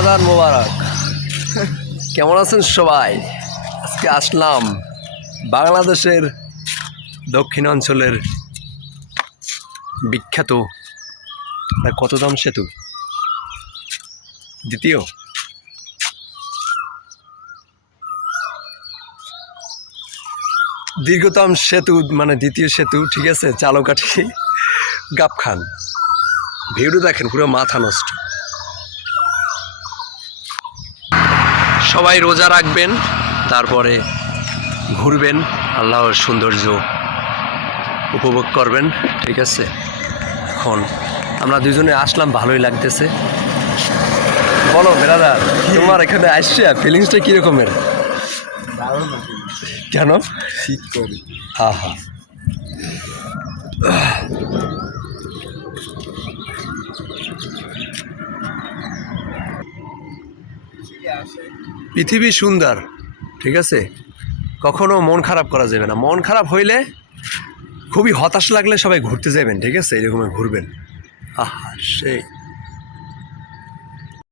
রমাদান মোবারক। কেমন আছেন সবাই? আজকে আসলাম বাংলাদেশের দক্ষিণাঞ্চলের বিখ্যাত কতদাম সেতু, দ্বিতীয় দীর্ঘতম সেতু, মানে দ্বিতীয় সেতু, ঠিক আছে, চালকাঠি গাবখান। ভিউটা দেখেন, পুরো মাথা নষ্ট। সবাই রোজা রাখবেন, তারপরে ঘুরবেন, আল্লাহর সৌন্দর্য উপভোগ করবেন, ঠিক আছে। এখন আমরা দুজনে আসলাম, ভালোই লাগতেছে। বলো বেরাদার, তোমার এখানে আসছে ফিলিংসটা কীরকমের? কেন? শীত করে। হ্যাঁ হ্যাঁ, পৃথিবী সুন্দর, ঠিক আছে, কখনো মন খারাপ করা যাবে না। মন খারাপ হইলে, খুবই হতাশ লাগলে সবাই ঘুরতে যাবেন, ঠিক আছে, এরকম ঘুরবেন। আহা সেই